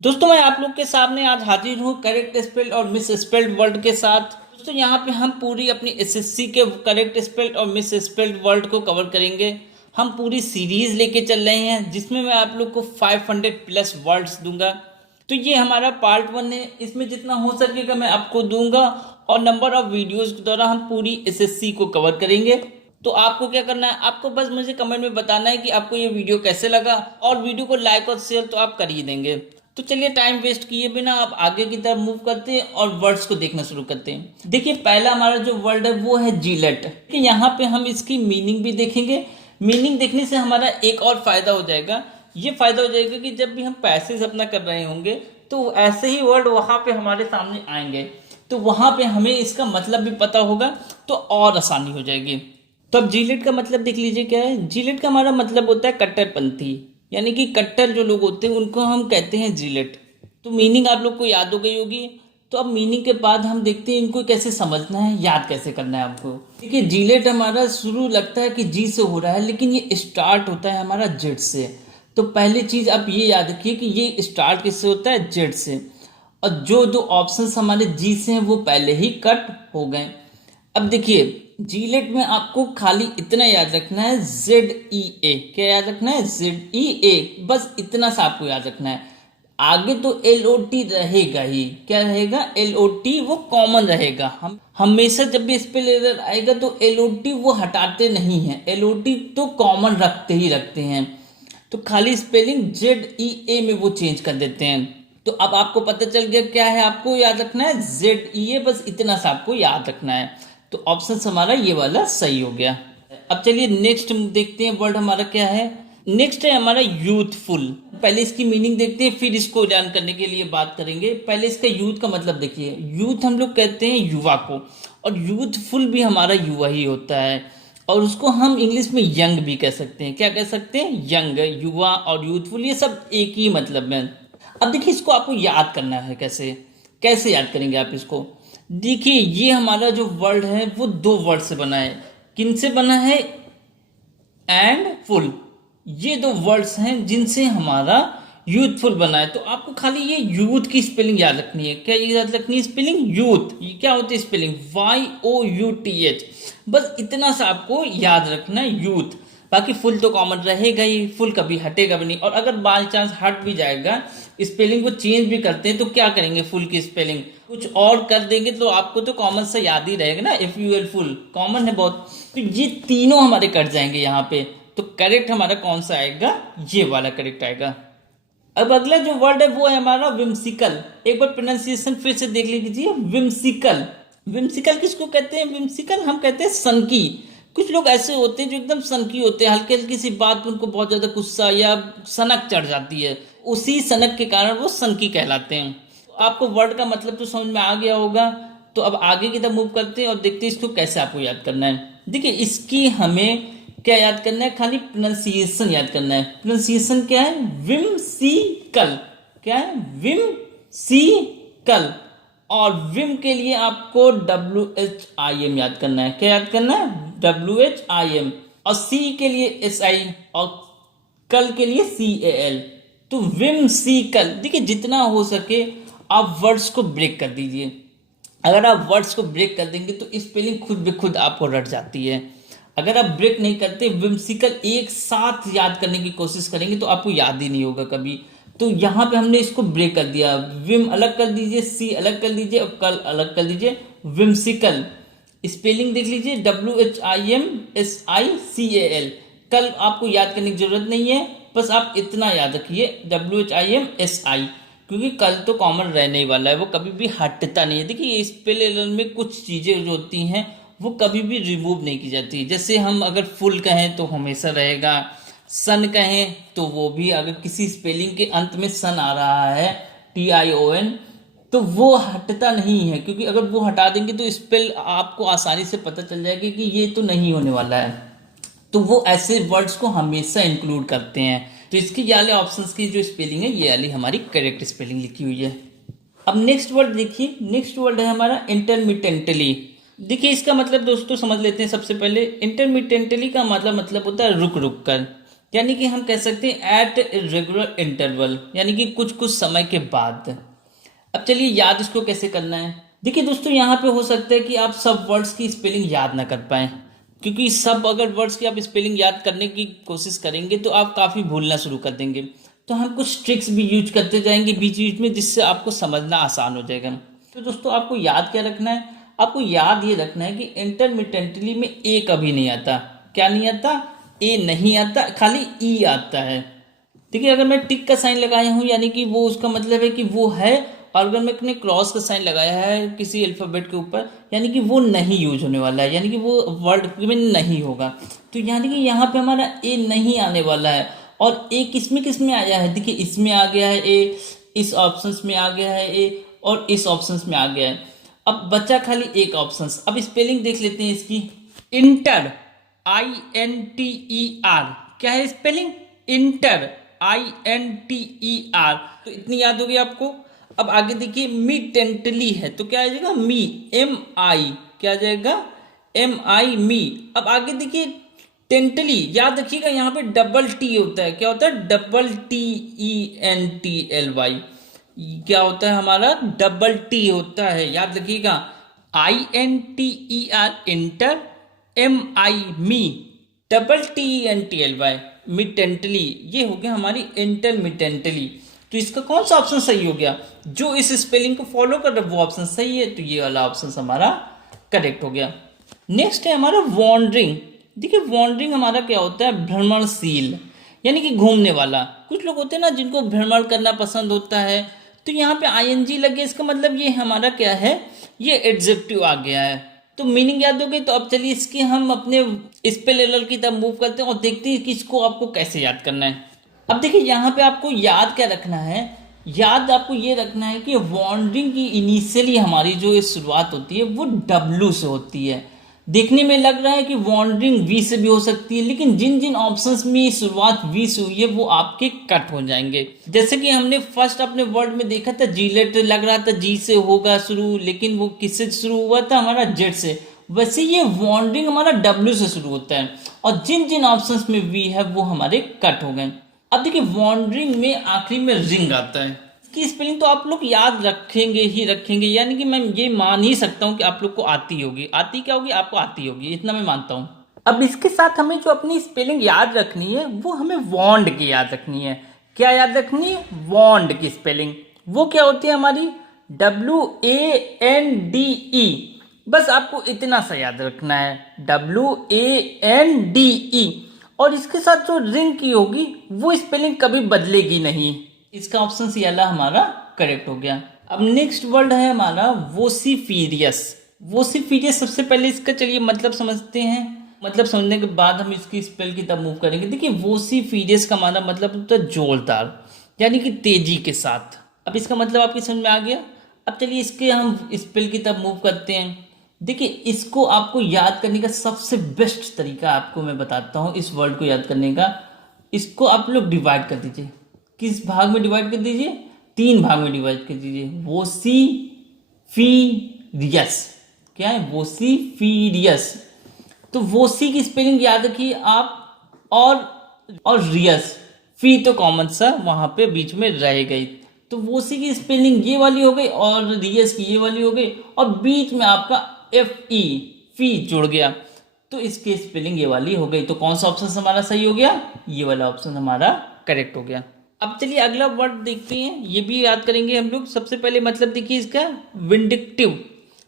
दोस्तों मैं आप लोग के सामने आज हाजिर हूँ करेक्ट स्पेल्ड और मिस स्पेल्ड वर्ड के साथ। दोस्तों यहाँ पे हम पूरी अपनी एसएससी के करेक्ट स्पेल्ड और मिस स्पेल्ड वर्ड को कवर करेंगे। हम पूरी सीरीज लेके चल रहे हैं जिसमें मैं आप लोग को 500 प्लस वर्ड्स दूंगा। तो ये हमारा पार्ट 1 है, इसमें जितना हो सकेगा मैं आपको दूंगा और नंबर ऑफ वीडियोस के द्वारा हम पूरी एसएससी को कवर करेंगे। तो आपको क्या करना है, आपको बस मुझे कमेंट में बताना है कि आपको ये वीडियो कैसे लगा और वीडियो को लाइक और शेयर तो आप कर ही देंगे। तो चलिए टाइम वेस्ट किए बिना आप आगे की तरफ मूव करते हैं और वर्ड्स को देखना शुरू करते हैं। देखिए पहला हमारा जो वर्ड है वो है जीलेट। कि यहाँ पे हम इसकी मीनिंग भी देखेंगे। मीनिंग देखने से हमारा एक और फायदा हो जाएगा। ये फायदा हो जाएगा कि जब भी हम पैसेज अपना कर रहे होंगे तो ऐसे ही वर्ड वहां पे हमारे सामने आएंगे, तो वहां पे हमें इसका मतलब भी पता होगा तो और आसानी हो जाएगी। तो अब जीलेट का मतलब देख लीजिए क्या है। जीलेट का हमारा मतलब होता है कट्टरपंथी, यानी कि कट्टर जो लोग होते हैं उनको हम कहते हैं जीलेट। तो मीनिंग आप लोग को याद हो गई होगी। तो अब मीनिंग के बाद हम देखते हैं इनको कैसे समझना है, याद कैसे करना है आपको। देखिए जीलेट हमारा शुरू लगता है कि जी से हो रहा है, लेकिन ये स्टार्ट होता है हमारा जेड से। तो पहली चीज आप ये याद रखिए कि ये स्टार्ट किससे होता है, जेड से। और जो दो ऑप्शंस हमारे जी से हैं वो पहले ही कट हो गए। अब देखिए जीलेट में आपको खाली इतना याद रखना है, ZEA। क्या याद रखना है, ZEA, बस इतना सा आपको याद रखना है। आगे तो LOT रहेगा ही। क्या रहेगा, LOT वो कॉमन रहेगा। हम हमेशा जब भी स्पेल एरर आएगा तो LOT वो हटाते नहीं हैं, LOT तो कॉमन रखते ही रखते हैं। तो खाली स्पेलिंग ZEA में वो चेंज कर देते हैं। तो अब आपको पता चल गया क्या है आपको याद रखना है, ZEA, बस इतना सा आपको याद रखना है। तो ऑप्शन हमारा ये वाला सही हो गया। अब चलिए नेक्स्ट देखते हैं वर्ड हमारा क्या है। नेक्स्ट है हमारा यूथफुल। पहले इसकी मीनिंग देखते हैं फिर इसको ध्यान करने के लिए बात करेंगे। पहले इसका यूथ का मतलब देखिए। यूथ हम लोग कहते हैं युवा को, और यूथफुल भी हमारा युवा ही होता है। और उसको हम इंग्लिश में यंग भी कह सकते हैं। क्या कह सकते हैं, यंग, युवा और यूथफुल, ये सब एक ही मतलब में। अब देखिए इसको आपको याद करना है। कैसे कैसे याद करेंगे आप इसको। देखिए ये हमारा जो वर्ड है वो दो वर्ड से बना है। किन से बना है, एंड फुल। ये दो वर्ड्स हैं जिनसे हमारा यूथफुल बना है। तो आपको खाली ये यूथ की स्पेलिंग याद रखनी है। क्या याद रखनी है, स्पेलिंग यूथ। ये क्या होती है स्पेलिंग, YOUTH। बस इतना सा आपको याद रखना है, यूथ। बाकी फुल तो कॉमन रहेगा ही, फुल कभी हटेगा भी नहीं। और अगर बाय चांस हट भी जाएगा, स्पेलिंग को चेंज भी करते हैं तो क्या करेंगे, फुल की स्पेलिंग कुछ और कर देंगे तो आपको तो कॉमन सा याद ही रहेगा ना। FUL फुल कॉमन है बहुत। तो ये तीनों हमारे कट जाएंगे यहाँ पे। तो करेक्ट हमारा कौन सा आएगा, ये वाला करेक्ट आएगा। अब अगला जो वर्ड है वो है हमारा विम्सिकल। एक बार प्रोनाउंसिएशन फिर से देख लीजिए, विम्सिकल। विम्सिकल किसको कहते हैं, विम्सिकल हम कहते हैं सनकी। कुछ लोग ऐसे होते हैं जो एकदम सनकी होते हैं, हल्की हल्की सी बात पर उनको बहुत ज्यादा गुस्सा या सनक चढ़ जाती है, उसी सनक के कारण वो सनकी कहलाते हैं। आपको वर्ड का मतलब तो समझ में आ गया होगा। तो अब आगे की तरफ मूव करते हैं और देखते हैं इसको कैसे आपको याद करना है। देखिए इसकी हमें क्या याद करना है, खाली प्रोनाउंसिएशन याद करना है। प्रोनाउंसिएशन क्या है, विम्सिकल। क्या है, विम्सिकल। और विम के लिए आपको WHIM याद करना है। क्या याद करना है, WHIM। और सी के लिए SI और कल के लिए CAL। तो विम्सिकल। देखिए जितना हो सके आप वर्ड्स को ब्रेक कर दीजिए। अगर आप वर्ड्स को ब्रेक कर देंगे तो स्पेलिंग खुद ब खुद आपको रट जाती है। अगर आप ब्रेक नहीं करते, विम्सिकल एक साथ याद करने की कोशिश करेंगे तो आपको याद ही नहीं होगा कभी। तो यहाँ पे हमने इसको ब्रेक कर दिया। विम अलग कर दीजिए, सी अलग कर दीजिए और कल अलग कर दीजिए, विम्सिकल। स्पेलिंग देख लीजिए, WHIMSICAL। कल आपको याद करने की जरूरत नहीं है, बस आप इतना याद रखिए, WHIMSI, क्योंकि कल तो कॉमन रहने ही वाला है, वो कभी भी हटता नहीं है। देखिए स्पेल एरर में कुछ चीजें जो होती हैं वो कभी भी रिमूव नहीं की जाती। जैसे हम अगर फुल कहें तो हमेशा रहेगा, सन कहें तो वो भी, अगर किसी स्पेलिंग के अंत में सन आ रहा है, TION, तो वो हटता नहीं है। क्योंकि अगर वो हटा देंगे तो स्पेल आपको आसानी से पता चल जाएगा कि ये तो नहीं होने वाला है। तो वो ऐसे वर्ड्स को हमेशा इंक्लूड करते हैं। तो इसके ये वाले ऑप्शंस की जो स्पेलिंग है ये वाली हमारी करेक्ट स्पेलिंग लिखी हुई है। अब नेक्स्ट वर्ड देखिए। नेक्स्ट वर्ड है हमारा इंटरमिटेंटली। देखिए इसका मतलब दोस्तों समझ लेते हैं। सबसे पहले इंटरमिटेंटली का मतलब होता है रुक रुक कर। यानी कि हम कह सकते हैं एट रेगुलर इंटरवल, यानी कि कुछ कुछ समय के बाद। अब चलिए याद इसको कैसे करना है। देखिए दोस्तों, यहाँ पे हो सकता है कि आप सब वर्ड्स की स्पेलिंग याद ना कर पाएं, क्योंकि सब अगर वर्ड्स की आप स्पेलिंग याद करने की कोशिश करेंगे तो आप काफ़ी भूलना शुरू कर देंगे। तो हम कुछ ट्रिक्स भी यूज करते जाएंगे बीच बीच में, जिससे आपको समझना आसान हो जाएगा। तो दोस्तों, आपको याद क्या रखना है? आपको याद ये रखना है कि इंटरमिटेंटली में ए कभी नहीं आता। क्या नहीं आता? ए नहीं आता, खाली ई आता है। देखिए, अगर मैं टिक का साइन लगाया हूँ यानी कि वो उसका मतलब है कि वो है, और अगर मैंने क्रॉस का साइन लगाया है किसी अल्फ़ाबेट के ऊपर यानी कि वो नहीं यूज होने वाला है, यानी कि वो वर्ड में नहीं होगा। तो यानी कि यहाँ पे हमारा ए नहीं आने वाला है। और ए किस में आया है? देखिए, इसमें आ गया है ए, इस ऑप्शंस में आ गया है ए, और इस ऑप्शंस में आ गया है। अब बचा खाली एक ऑप्शंस। अब स्पेलिंग देख लेते हैं इसकी। इंटर, INTER, क्या है स्पेलिंग? Inter, INTER। तो इतनी याद होगी आपको। अब आगे देखिए, मी टेंटली है तो क्या आ जाएगा? मी, MI, क्या आ जाएगा? MI, मी। अब आगे देखिए, टेंटली, याद रखिएगा यहाँ पे डबल टी होता है। क्या होता है? Double TENTLY। क्या होता है हमारा? डबल टी होता है, याद रखिएगा। INTER, इंटर, MI, मी, डबल TENTLY, मिटेंटली। ये हो गया हमारी इंटरमिटेंटली। तो इसका कौन सा ऑप्शन सही हो गया? जो इस स्पेलिंग को फॉलो कर रहा है वो ऑप्शन सही है, तो ये वाला ऑप्शन हमारा करेक्ट हो गया। नेक्स्ट है हमारा वॉन्डरिंग। देखिए, वॉन्डरिंग हमारा क्या होता है? भ्रमणशील, यानी कि घूमने वाला। कुछ लोग होते हैं ना जिनको भ्रमण करना पसंद होता है, तो यहाँ पे ING लगे, इसका मतलब ये हमारा क्या है? ये एडजेक्टिव आ गया है। तो मीनिंग याद हो गई। तो अब चलिए इसकी हम अपने स्पेल एरर की तरफ मूव करते हैं और देखते हैं कि इसको आपको कैसे याद करना है। अब देखिए, यहाँ पे आपको याद क्या रखना है? याद आपको ये रखना है कि वॉन्डरिंग की इनिशियली हमारी जो ये शुरुआत होती है वो W से होती है। देखने में लग रहा है कि वॉन्डरिंग V से भी हो सकती है, लेकिन जिन जिन ऑप्शंस में शुरुआत V से हुई है वो आपके कट हो जाएंगे। जैसे कि हमने फर्स्ट अपने वर्ड में देखा था, जीलेट, लग रहा था G से होगा शुरू, लेकिन वो किससे शुरू हुआ था? हमारा Z से। वैसे ये वॉन्डरिंग हमारा W से शुरू होता है, और जिन जिन ऑप्शंस में V है वो हमारे कट हो गए। अब देखिए, वॉन्डरिंग में आखिरी में रिंग आता है। इसकी स्पेलिंग तो आप लोग याद रखेंगे ही रखेंगे, यानी कि मैं ये मान ही सकता हूँ कि आप लोग को आती होगी। आती क्या होगी? आपको आती होगी, इतना मैं मानता हूँ। अब इसके साथ हमें जो अपनी स्पेलिंग याद रखनी है वो हमें वॉन्ड की याद रखनी है। क्या याद रखनी है? वॉन्ड की स्पेलिंग। वो क्या होती है हमारी? WANDE। बस आपको इतना सा याद रखना है, WANDE। और इसके साथ जो रिंग की होगी वो स्पेलिंग कभी बदलेगी नहीं। इसका ऑप्शन सी वाला हमारा करेक्ट हो गया। अब नेक्स्ट वर्ड है हमारा वोसिफिरियस। वोसिफिरियस, सबसे पहले इसका चलिए मतलब समझते हैं। मतलब समझने के बाद हम इसकी स्पेल की तरफ मूव करेंगे। देखिए, वोसिफिरियस का हमारा मतलब होता है जोरदार, यानी कि तेजी के साथ। अब इसका मतलब आपकी समझ में आ गया। अब चलिए इसके हम स्पेल की तरफ मूव करते हैं। देखिए, इसको आपको याद करने का सबसे बेस्ट तरीका आपको मैं बताता हूँ इस वर्ड को याद करने का। इसको आप लोग डिवाइड कर दीजिए। किस भाग में डिवाइड कर दीजिए? 3 भाग में डिवाइड कर दीजिए। वोसिफिरियस। क्या है? वोसिफिरियस। तो वोसी की स्पेलिंग याद रखिए आप, और रियस, फी तो कॉमन सा वहां पे बीच में रह गई। तो वोसी की स्पेलिंग ये वाली हो गई, और रियस की ये वाली हो गई, और बीच में आपका FE, फी जुड़ गया, तो इसकी स्पेलिंग ये वाली हो गई। तो कौन सा ऑप्शन हमारा सही हो गया? ये वाला ऑप्शन हमारा करेक्ट हो गया। अब चलिए अगला वर्ड देखते हैं, ये भी याद करेंगे हम लोग। सबसे पहले मतलब देखिए इसका, विंडिक्टिव।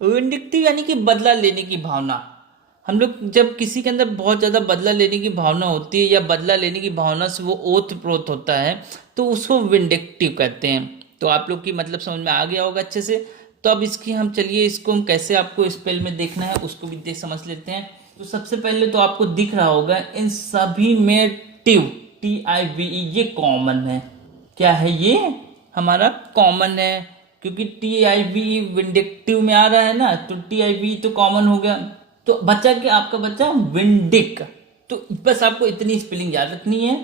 विंडिक्टिव यानी कि बदला लेने की भावना। हम लोग जब किसी के अंदर बहुत ज़्यादा बदला लेने की भावना होती है, या बदला लेने की भावना से वो ओत प्रोत होता है, तो उसको विंडिक्टिव कहते हैं। तो आप लोग की मतलब समझ में आ गया होगा अच्छे से। तो अब इसकी हम चलिए इसको हम कैसे आपको स्पेल में देखना है उसको भी देख समझ लेते हैं। तो सबसे पहले तो आपको दिख रहा होगा इन सभी में टिव, TIVE, ये कॉमन है। क्या है? ये हमारा कॉमन है, क्योंकि TIVE विंडिक्टिव में आ रहा है ना, तो TIVE तो कॉमन हो गया। तो बचा क्या? आपका बचा विंडिक। तो बस आपको इतनी स्पेलिंग याद रखनी है।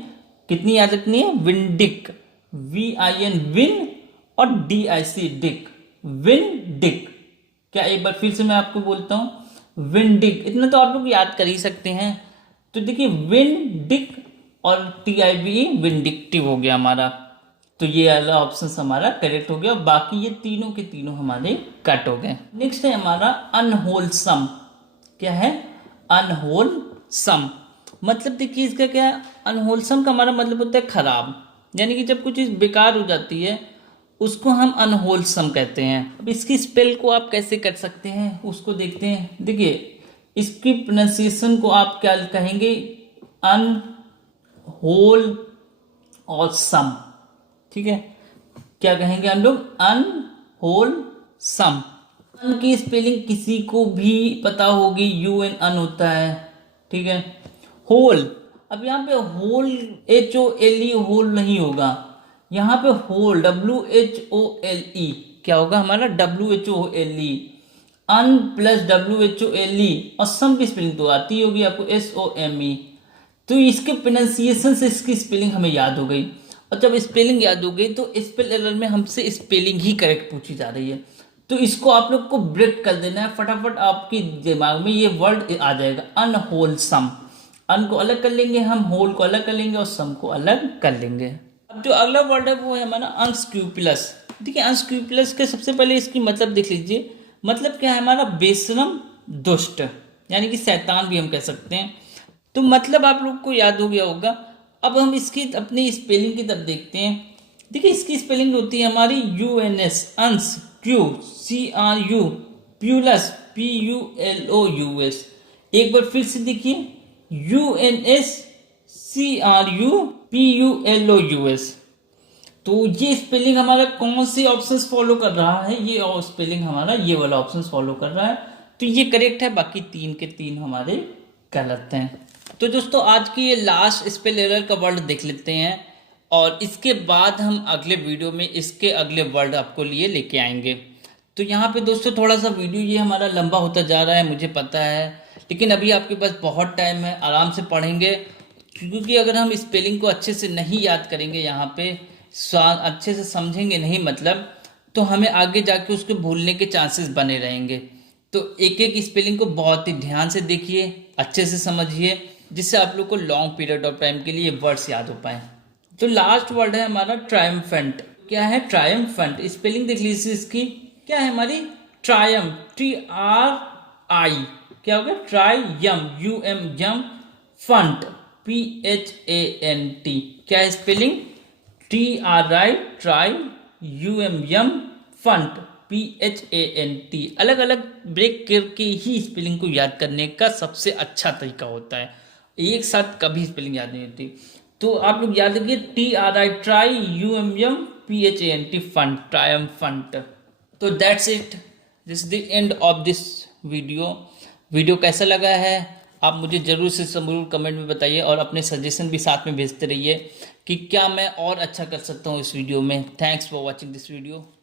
कितनी याद रखनी है? विंडिक, VIN विन, और DIC डिक, विंडिक। क्या एक बार फिर से मैं आपको बोलता हूं, विंडिक। इतना तो आप लोग याद कर ही सकते हैं। तो देखिए, विंडिक और TIVE विंडिक्टिव हो गया हमारा। तो ये वाला ऑप्शन हमारा करेक्ट हो गया, बाकी ये तीनों के तीनों हमारे कट हो गए। नेक्स्ट है हमारा अनहोलसम। क्या है? अनहोलसम। मतलब देखिए इसका क्या है, अनहोलसम का हमारा मतलब होता है खराब, यानी कि जब कुछ चीज़ बेकार हो जाती है उसको हम अनहोलसम कहते हैं। अब इसकी स्पेल को आप कैसे कर सकते हैं उसको देखते हैं। देखिए इसकी प्रोनाउंसिएशन को आप क्या कहेंगे? अनहोल और सम। ठीक है, क्या कहेंगे हम लोग? अनहोलसम। अन की स्पेलिंग किसी को भी पता होगी, UN अन होता है। ठीक है, होल, अब यहाँ पे होल HOLE होल नहीं होगा, यहाँ पे होल WHOLE क्या होगा हमारा? WHOLE। अन प्लस WHOLE और सम की स्पेलिंग तो आती होगी आपको, SOME। तो इसके प्रोनाउंसिएशन से इसकी स्पेलिंग हमें याद हो गई, और जब स्पेलिंग याद हो गई तो स्पेल एरर में हमसे स्पेलिंग ही करेक्ट पूछी जा रही है। तो इसको आप लोग को ब्रेक कर देना है फटाफट, आपके दिमाग में ये वर्ड आ जाएगा अनहोलसम। अन को अलग कर लेंगे हम, होल को अलग कर लेंगे और सम को अलग कर लेंगे। अब जो अगला वर्ड है वो है हमारा अनस्क्रूपुलस। देखिए अनस्क्रूपुलस के सबसे पहले इसकी मतलब देख लीजिए। मतलब क्या है हमारा? बेशरम, दुष्ट, यानी कि शैतान भी हम कह सकते हैं। तो मतलब आप लोग को याद हो गया होगा। अब हम इसकी अपनी स्पेलिंग की तरफ देखते हैं। देखिए इसकी स्पेलिंग होती है हमारी UNS, अंस, QCRU, प्यूलस, PULOUS। एक बार फिर से देखिए, UNS CRU PULOUS। तो ये स्पेलिंग हमारा कौन से ऑप्शंस फॉलो कर रहा है? ये स्पेलिंग हमारा ये वाला ऑप्शन फॉलो कर रहा है, तो ये करेक्ट है। बाकी तीन के तीन हमारे गलत हैं। तो दोस्तों आज की ये लास्ट स्पेल एरर का वर्ड देख लेते हैं, और इसके बाद हम अगले वीडियो में इसके अगले वर्ड आपको लिए लेके आएंगे। तो यहाँ पे दोस्तों थोड़ा सा वीडियो ये हमारा लंबा होता जा रहा है, मुझे पता है, लेकिन अभी आपके पास बहुत टाइम है, आराम से पढ़ेंगे। क्योंकि अगर हम स्पेलिंग को अच्छे से नहीं याद करेंगे, यहाँ पे अच्छे से समझेंगे नहीं मतलब, तो हमें आगे जाके उसको भूलने के चांसेस बने रहेंगे। तो एक एक स्पेलिंग को बहुत ही ध्यान से देखिए, अच्छे से समझिए, जिससे आप लोग को लॉन्ग पीरियड ऑफ टाइम के लिए वर्ड्स याद हो पाए। जो लास्ट वर्ड है हमारा ट्रायम्फेंट। क्या है? ट्रायम्फेंट। स्पेलिंग देख लीजिए इसकी, क्या है हमारी? ट्रायम, TRI, क्या हो गया? ट्रायम, UM, फंट, PHANT। क्या है स्पेलिंग? TRI, ट्राई, UM, फंट, PHANT। अलग अलग ब्रेक करके ही स्पेलिंग को याद करने का सबसे अच्छा तरीका होता है, एक साथ कभी स्पेलिंग याद नहीं होती। तो आप लोग याद रखिए, TRI, try, UM, PHANT, phant, triumphant. तो that's it, this the end of this video कैसा लगा है आप मुझे ज़रूर से ज़रूर कमेंट में बताइए, और अपने सजेशन भी साथ में भेजते रहिए कि क्या मैं और अच्छा कर सकता हूँ इस वीडियो में। Thanks for watching this video.